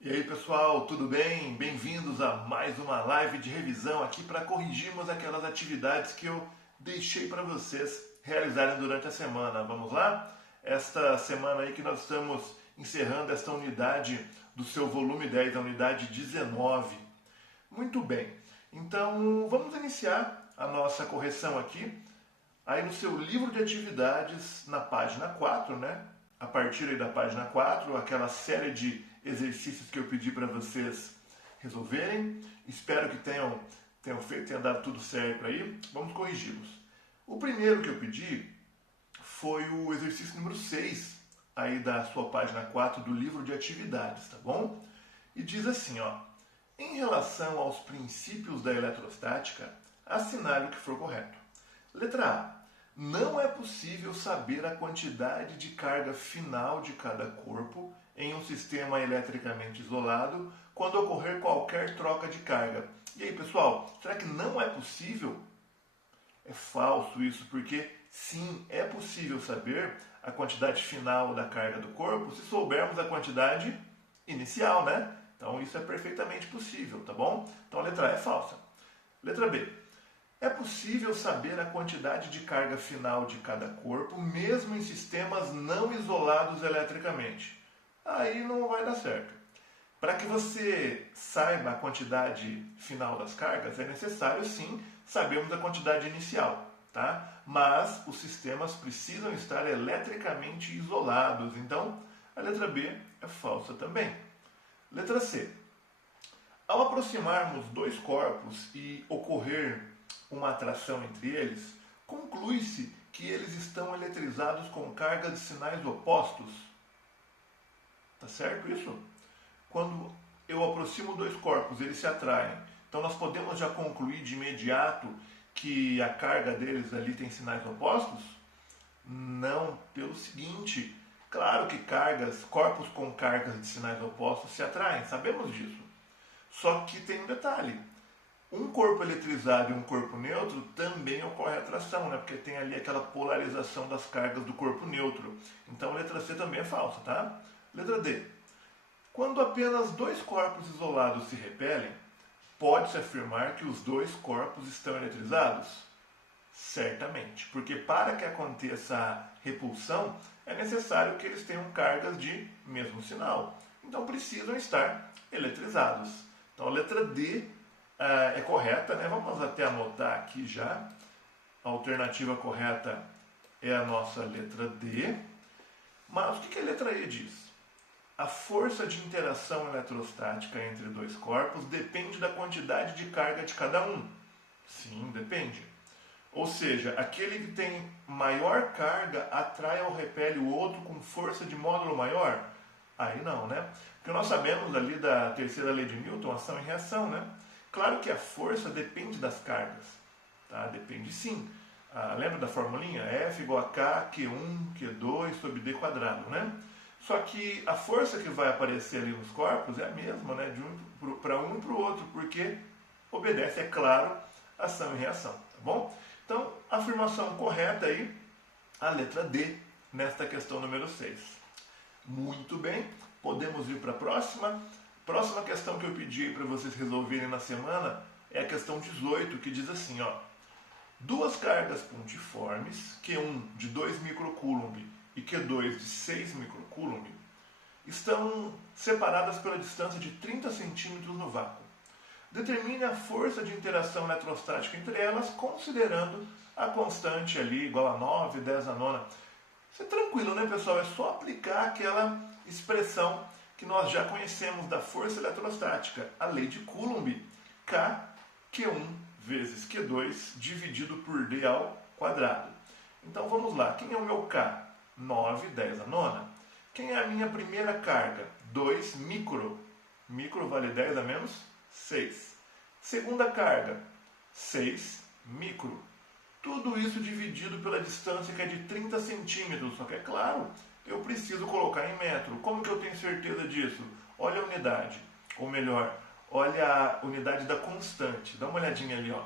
E aí pessoal, tudo bem? Bem-vindos a mais uma live de revisão aqui para corrigirmos aquelas atividades que eu deixei para vocês realizarem durante a semana. Vamos lá? Esta semana aí que nós estamos encerrando esta unidade do seu volume 10, a unidade 19. Muito bem, então vamos iniciar a nossa correção aqui. Aí no seu livro de atividades, na página 4, né? A partir aí da página 4, aquela série de exercícios que eu pedi para vocês resolverem. Espero que tenham feito, tenha dado tudo certo aí. Vamos corrigi-los. O primeiro que eu pedi foi o exercício número 6, aí da sua página 4 do livro de atividades, tá bom? E diz assim, ó: em relação aos princípios da eletrostática, assinale o que for correto. Letra A. Não é possível saber a quantidade de carga final de cada corpo em um sistema eletricamente isolado quando ocorrer qualquer troca de carga. E aí, pessoal, será que não é possível? É falso isso, porque sim, é possível saber a quantidade final da carga do corpo se soubermos a quantidade inicial, né? Então isso é perfeitamente possível, tá bom? Então a letra A é falsa. Letra B. É possível saber a quantidade de carga final de cada corpo, mesmo em sistemas não isolados eletricamente. Aí não vai dar certo. Para que você saiba a quantidade final das cargas, é necessário sim sabermos a quantidade inicial, tá? Mas os sistemas precisam estar eletricamente isolados. Então, a letra B é falsa também. Letra C. Ao aproximarmos dois corpos e ocorrer uma atração entre eles, conclui-se que eles estão eletrizados com carga de sinais opostos. Tá certo isso? Quando eu aproximo dois corpos, eles se atraem. Então nós podemos já concluir de imediato que a carga deles ali tem sinais opostos? Não, pelo seguinte, claro que corpos com cargas de sinais opostos se atraem, sabemos disso. Só que tem um detalhe. Um corpo eletrizado e um corpo neutro também ocorre atração, né? Porque tem ali aquela polarização das cargas do corpo neutro. Então a letra C também é falsa, tá? Letra D. Quando apenas dois corpos isolados se repelem, pode-se afirmar que os dois corpos estão eletrizados? Certamente, porque para que aconteça a repulsão, é necessário que eles tenham cargas de mesmo sinal. Então precisam estar eletrizados. Então a letra D é correta, né? Vamos até anotar aqui já. A alternativa correta é a nossa letra D. Mas o que a letra E diz? A força de interação eletrostática entre dois corpos depende da quantidade de carga de cada um. Sim, depende. Ou seja, aquele que tem maior carga atrai ou repele o outro com força de módulo maior? Aí não, né? Porque nós sabemos ali da terceira lei de Newton, ação e reação, né? Claro que a força depende das cargas, tá? Depende sim. Lembra da formulinha? F igual a K, Q1, Q2 sobre D quadrado, né? Só que a força que vai aparecer ali nos corpos é a mesma, né? De um para um e para o outro, porque obedece, é claro, ação e reação, tá bom? Então, afirmação correta aí, a letra D, nesta questão número 6. Muito bem, podemos ir para a próxima. Próxima questão que eu pedi para vocês resolverem na semana é a questão 18, que diz assim, ó: duas cargas pontiformes, Q1 de 2 microcoulomb e Q2 de 6 microcoulomb, estão separadas pela distância de 30 centímetros no vácuo. Determine a força de interação eletrostática entre elas, considerando a constante ali igual a 9, 10 a nona. Isso é tranquilo, né, pessoal? É só aplicar aquela expressão que nós já conhecemos da força eletrostática, a lei de Coulomb, K, Q1 vezes Q2 dividido por D ao quadrado. Então vamos lá, quem é o meu K? 9, 10 a nona. Quem é a minha primeira carga? 2 micro. Micro vale 10 a menos 6. Segunda carga, 6 micro. Tudo isso dividido pela distância que é de 30 centímetros, só que é claro, eu preciso colocar em metro. Como que eu tenho certeza disso? Olha a unidade, ou melhor, olha a unidade da constante. Dá uma olhadinha ali, ó.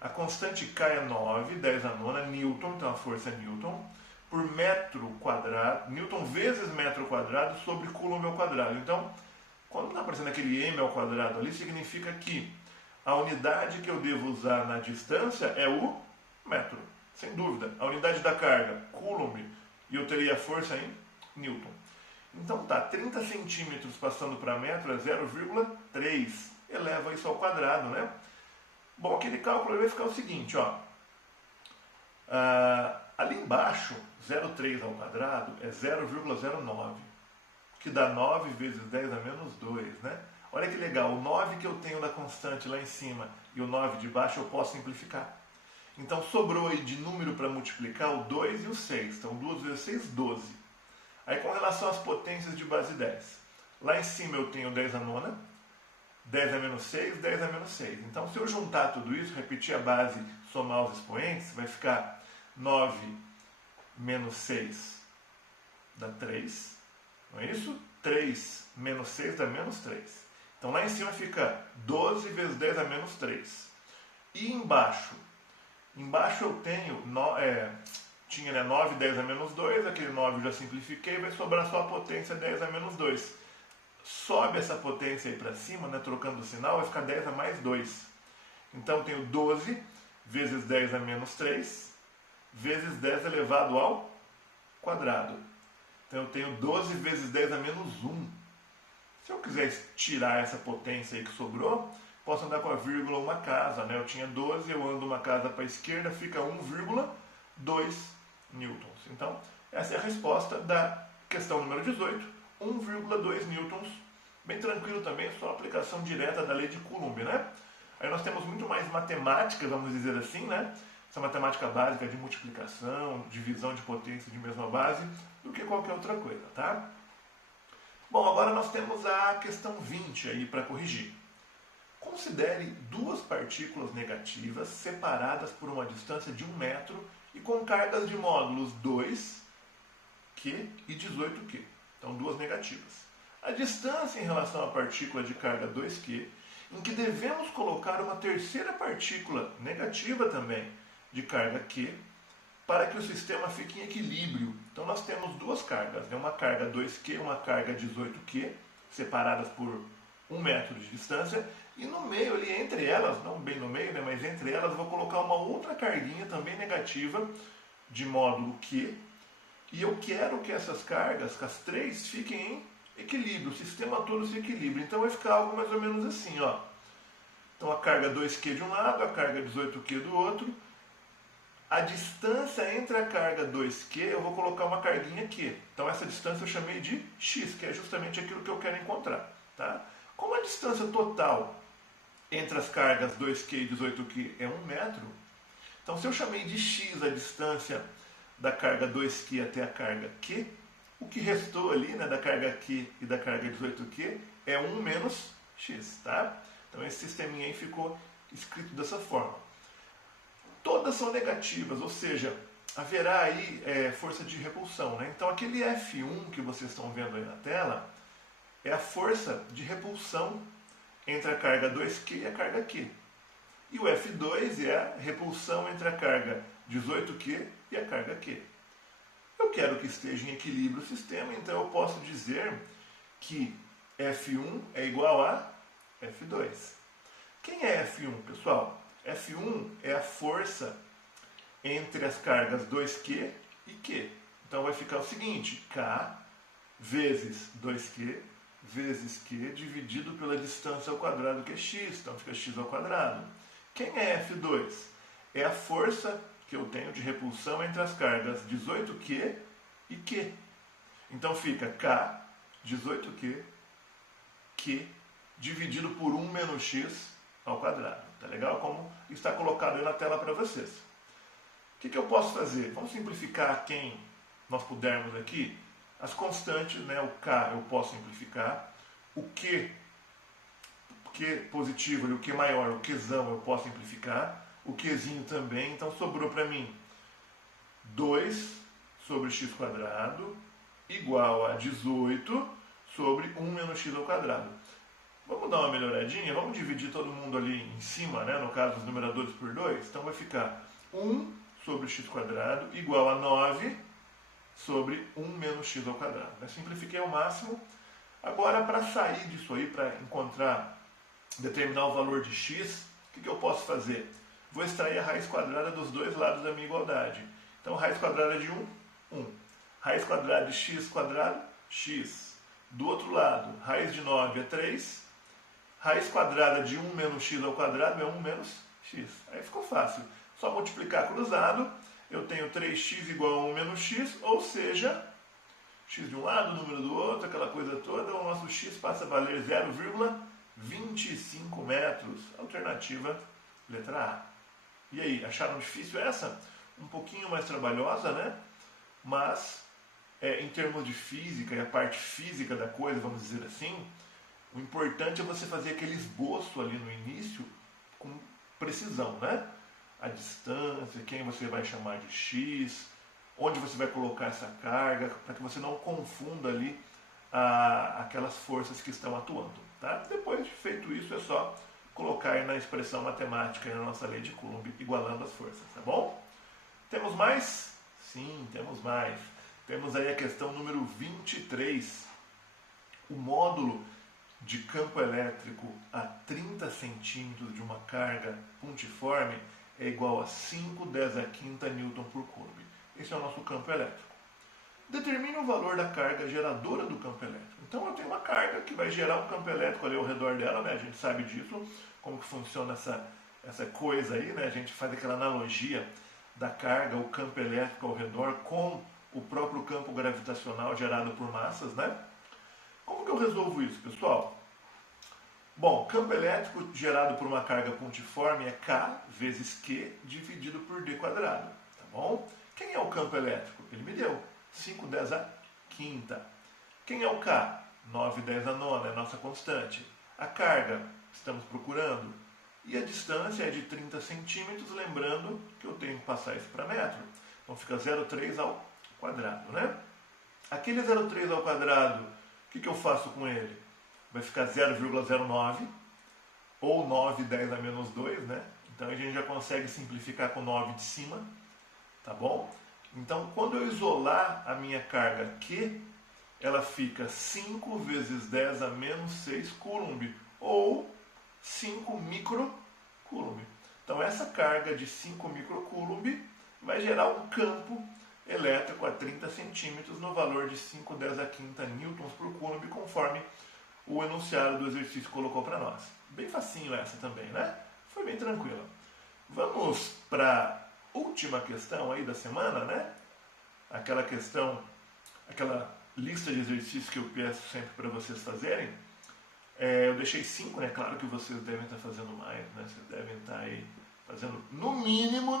A constante K é 9, 10 a nona, Newton, então a força é Newton, por metro quadrado, Newton vezes metro quadrado sobre Coulomb ao quadrado. Então, Quando está aparecendo aquele m ao quadrado ali, significa que a unidade que eu devo usar na distância é o metro, sem dúvida. A unidade da carga, coulomb, e eu teria a força em newton. Então tá, 30 centímetros passando para metro é 0,3. Eleva isso ao quadrado, né? Bom, aquele cálculo vai ficar o seguinte, ó. Ali embaixo, 0,3 ao quadrado é 0,09, que dá 9 vezes 10 a menos 2, né? Olha que legal, o 9 que eu tenho da constante lá em cima e o 9 de baixo eu posso simplificar. Então sobrou aí de número para multiplicar o 2 e o 6. Então 2 vezes 6, 12. Aí com relação às potências de base 10. Lá em cima eu tenho 10 a nona, 10 a menos 6, 10 a menos 6. Então se eu juntar tudo isso, repetir a base, somar os expoentes, vai ficar 9 menos 6 dá 3. Não é isso? 3 menos 6 dá menos 3. Então lá em cima fica 12 vezes 10 a menos 3. E embaixo? Embaixo eu tenho, tinha, né, 9, 10 a menos 2, aquele 9 eu já simplifiquei, vai sobrar só a potência 10 a menos 2. Sobe essa potência aí para cima, né, trocando o sinal, vai ficar 10 a mais 2. Então eu tenho 12 vezes 10 a menos 3, vezes 10 elevado ao quadrado. Então eu tenho 12 vezes 10 a menos 1. Se eu quiser tirar essa potência aí que sobrou, posso andar com a vírgula uma casa, né? Eu tinha 12, eu ando uma casa para a esquerda, fica 1,2 newtons. Então, essa é a resposta da questão número 18, 1,2 newtons. Bem tranquilo também, só aplicação direta da lei de Coulomb, né? Aí nós temos muito mais matemática, vamos dizer assim, né? Essa matemática básica de multiplicação, divisão de potência de mesma base, do que qualquer outra coisa, tá? Bom, agora nós temos a questão 20 aí para corrigir. Considere duas partículas negativas separadas por uma distância de 1 metro e com cargas de módulos 2Q e 18Q. Então, duas negativas. A distância em relação à partícula de carga 2Q, em que devemos colocar uma terceira partícula negativa também de carga Q, para que o sistema fique em equilíbrio. Então nós temos duas cargas, né? Uma carga 2Q e uma carga 18Q, separadas por 1 metro de distância, e no meio ali, entre elas, não bem no meio, né? Mas entre elas, eu vou colocar uma outra carguinha também negativa, de módulo Q, e eu quero que essas cargas, que as três, fiquem em equilíbrio, o sistema todo se equilibra. Então vai ficar algo mais ou menos assim, ó. Então a carga 2Q de um lado, a carga 18Q do outro. A distância entre a carga 2Q, eu vou colocar uma carguinha Q. Então essa distância eu chamei de x, que é justamente aquilo que eu quero encontrar. Tá? Como a distância total entre as cargas 2Q e 18Q é 1 metro, então se eu chamei de x a distância da carga 2Q até a carga Q, o que restou ali, né, da carga Q e da carga 18Q é 1 menos x. Tá? Então esse sisteminha aí ficou escrito dessa forma. Todas são negativas, ou seja, haverá aí força de repulsão. Né? Então aquele F1 que vocês estão vendo aí na tela é a força de repulsão entre a carga 2Q e a carga Q. E o F2 é a repulsão entre a carga 18Q e a carga Q. Eu quero que esteja em equilíbrio o sistema, então eu posso dizer que F1 é igual a F2. Quem é F1, pessoal? F1 é a força entre as cargas 2Q e Q. Então vai ficar o seguinte, K vezes 2Q vezes Q dividido pela distância ao quadrado, que é x. Então fica x ao quadrado. Quem é F2? É a força que eu tenho de repulsão entre as cargas 18Q e Q. Então fica K, 18Q, Q, dividido por 1 menos x ao quadrado. Tá legal? Como está colocado aí na tela para vocês. O que eu posso fazer? Vamos simplificar quem nós pudermos aqui. As constantes, né? O K eu posso simplificar. O Q positivo e o Q maior, o Qzão eu posso simplificar. O Qzinho também. Então sobrou para mim 2 sobre x quadrado igual a 18 sobre 1 menos x ao quadrado. Vamos dar uma melhoradinha, vamos dividir todo mundo ali em cima, né? No caso os numeradores por 2. Então vai ficar 1 sobre x quadrado igual a 9 sobre 1 menos x ao quadrado. Eu simplifiquei ao máximo. Agora, para sair disso aí, para determinar o valor de x, o que eu posso fazer? Vou extrair a raiz quadrada dos dois lados da minha igualdade. Então, raiz quadrada de 1, 1. Raiz quadrada de x quadrado, x. Do outro lado, raiz de 9 é 3. Raiz quadrada de 1 menos x ao quadrado é 1 menos x. Aí ficou fácil. Só multiplicar cruzado, eu tenho 3x igual a 1 menos x, ou seja, x de um lado, número do outro, aquela coisa toda, o nosso x passa a valer 0,25 metros. Alternativa, letra A. E aí, acharam difícil essa? Um pouquinho mais trabalhosa, né? Mas, em termos de física e a parte física da coisa, vamos dizer assim, o importante é você fazer aquele esboço ali no início com precisão, né? A distância, quem você vai chamar de x, onde você vai colocar essa carga, para que você não confunda ali aquelas forças que estão atuando. Tá? Depois de feito isso, é só colocar aí na expressão matemática, na nossa lei de Coulomb, igualando as forças, tá bom? Temos mais? Sim, temos mais. Temos aí a questão número 23. O módulo de campo elétrico a 30 centímetros de uma carga pontiforme é igual a 5×10⁵ Newton por Coulomb. Esse é o nosso campo elétrico. Determine o valor da carga geradora do campo elétrico. Então eu tenho uma carga que vai gerar um campo elétrico ali ao redor dela, né? A gente sabe disso, como que funciona essa coisa aí, né? A gente faz aquela analogia da carga, o campo elétrico ao redor com o próprio campo gravitacional gerado por massas, né? Como que eu resolvo isso, pessoal? Bom, campo elétrico gerado por uma carga pontiforme é K vezes Q dividido por D quadrado, tá bom? Quem é o campo elétrico? Ele me deu 5×10⁵. Quem é o K? 9×10⁹, é a nossa constante. A carga, estamos procurando. E a distância é de 30 centímetros, lembrando que eu tenho que passar isso para metro. Então fica 0,3 ao quadrado, né? Aquele 0,3 ao quadrado, o que eu faço com ele? Vai ficar 0,09, ou 9×10⁻², né? Então a gente já consegue simplificar com 9 de cima, tá bom? Então quando eu isolar a minha carga Q, ela fica 5 vezes 10⁻⁶ Coulomb, ou 5 microcoulomb. Então essa carga de 5 microcoulomb vai gerar um campo elétrico a 30 centímetros no valor de 5×10⁵ newtons por Coulomb, conforme o enunciado do exercício colocou para nós. Bem facinho essa também, né? Foi bem tranquila. Vamos para a última questão aí da semana, né? Aquela questão, aquela lista de exercícios que eu peço sempre para vocês fazerem. Eu deixei 5, né? Claro que vocês devem estar fazendo mais, né? Vocês devem estar aí fazendo no mínimo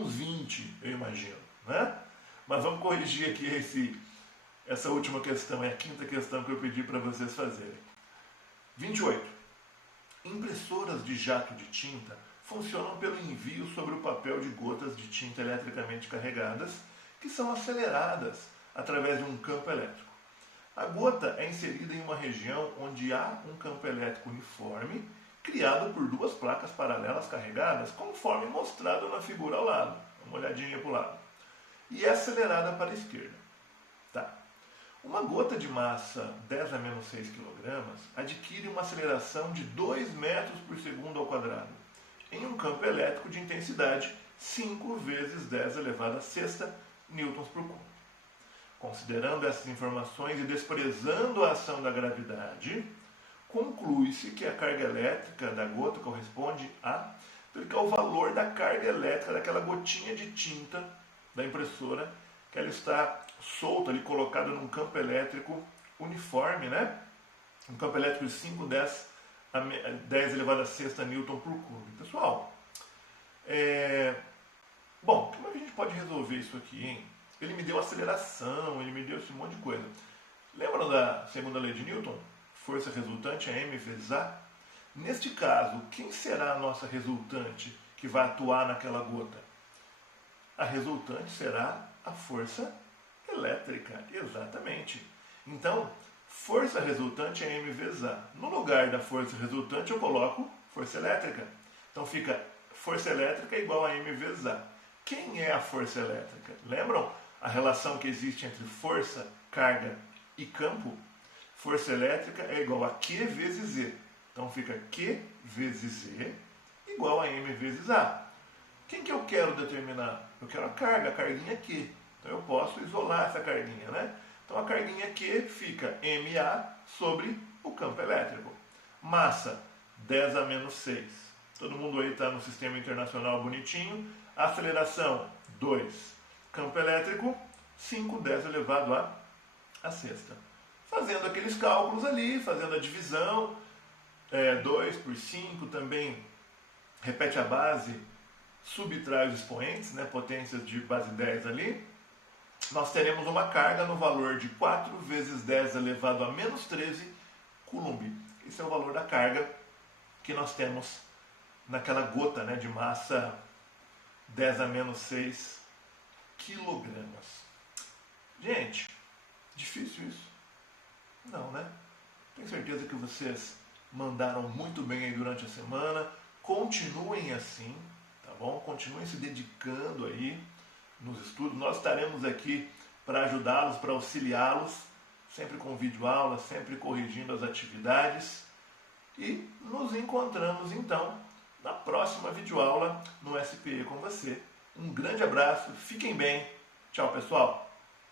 uns 20, eu imagino, né? Mas vamos corrigir aqui essa última questão, é a quinta questão que eu pedi para vocês fazerem. 28. Impressoras de jato de tinta funcionam pelo envio sobre o papel de gotas de tinta eletricamente carregadas, que são aceleradas através de um campo elétrico. A gota é inserida em uma região onde há um campo elétrico uniforme, criado por duas placas paralelas carregadas, conforme mostrado na figura ao lado. Uma olhadinha para o lado. E é acelerada para a esquerda. Tá. Uma gota de massa 10⁻⁶ kg adquire uma aceleração de 2 metros por segundo ao quadrado, em um campo elétrico de intensidade 5 vezes 10⁻⁶ newtons por Coulomb. Considerando essas informações e desprezando a ação da gravidade, conclui-se que a carga elétrica da gota corresponde a o valor da carga elétrica daquela gotinha de tinta da impressora, que ela está solta ali, colocada num campo elétrico uniforme, né? Um campo elétrico de 5×10⁶ newton por Coulomb. Pessoal, bom, como é que a gente pode resolver isso aqui, hein? Ele me deu aceleração, ele me deu esse monte de coisa. Lembram da segunda lei de Newton? Força resultante é m vezes a. Neste caso, quem será a nossa resultante que vai atuar naquela gota? A resultante será a força elétrica, exatamente. Então, força resultante é m vezes a. No lugar da força resultante eu coloco força elétrica. Então fica força elétrica igual a m vezes a. Quem é a força elétrica? Lembram a relação que existe entre força, carga e campo? força elétrica é igual a Q vezes Z. Então fica Q vezes Z igual a M vezes A. Quem que eu quero determinar? Eu quero a carguinha Q. Então eu posso isolar essa carguinha, né? Então a carguinha Q fica MA sobre o campo elétrico. Massa, 10 a menos 6. Todo mundo aí está no sistema internacional bonitinho. Aceleração, 2. Campo elétrico, 5, 10 elevado a sexta. Fazendo aqueles cálculos ali, fazendo a divisão, 2 por 5 também repete a base, subtrai os expoentes, né, potências de base 10 ali. Nós teremos uma carga no valor de 4 vezes 10 elevado a menos 13 coulomb. Esse é o valor da carga que nós temos naquela gota, né, de massa 10 a menos 6 quilogramas. Gente, difícil isso? Não, né? Tenho certeza que vocês mandaram muito bem aí durante a semana. Continuem assim, tá bom? Continuem se dedicando aí nos estudos. Nós estaremos aqui para ajudá-los, para auxiliá-los, sempre com videoaula, sempre corrigindo as atividades. E nos encontramos então na próxima videoaula no SPE com você. Um grande abraço, fiquem bem. Tchau, pessoal!